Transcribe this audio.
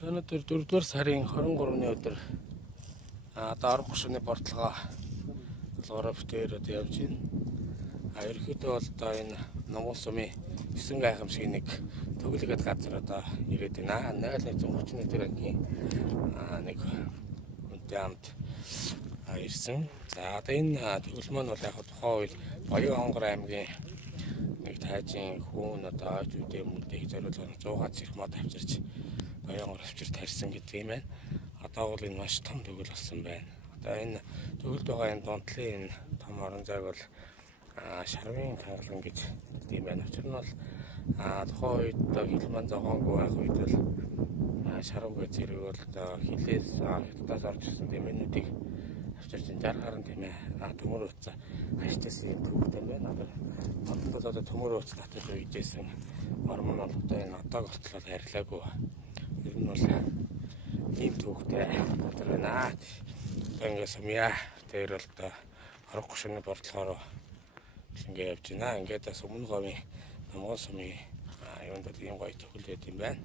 Өнөөдөр 4-р сарын 23-ны өдөр одоо арга гушууны бордлогоо толгороо бүтээр одоо явж байна. Ерөнхийдөө бол одоо энэ Номгон сумын 9 гайхамшиг нэг төглөгээд газар одоо ирээд байна. 0131 ангийн нэг хүнтэй хамт ирсэн. За одоо энэ төгөл маань бол яг тухайн үед Баян-Хонгор аймгийн нэг тайжийн хүүн одоо ойж үдээ мөдийг зориулсан 100 гац ирэх мод авчирч Баян-Хонгор авчир тарьсан гэдэг юм байна. Одоо бол энэ маш том төгөл болсон байна. Одоо энэ төгөлд байгаа энэ дунтлын энэ том орон зайг бол шарвын хангалан гэж хэлдэг юм байна. Учир нь бол тухайн үед хил маань зохионгүй байх үед бол шарв гэж зэрэг бол хилээс хятадаас орж ирсэн тэмээнүүдийг авчирч 60 гаруй тэмээ төмөр утсаа хашчихсан юм төвхтэй байна. Одоо төмөр утас татаж үйжсэн орон нь бол одоо энэ одог болтлоо харьлаагүй. Ер нь бол ийм төвхтэй газар байна. Ингээ сумья дээр бол одоо арга гушууны бордлогоор ингээ явж байна. Ингээд бас өмнө говийн Номгон сумын юунд ийм гоё төгөл байт юм байна.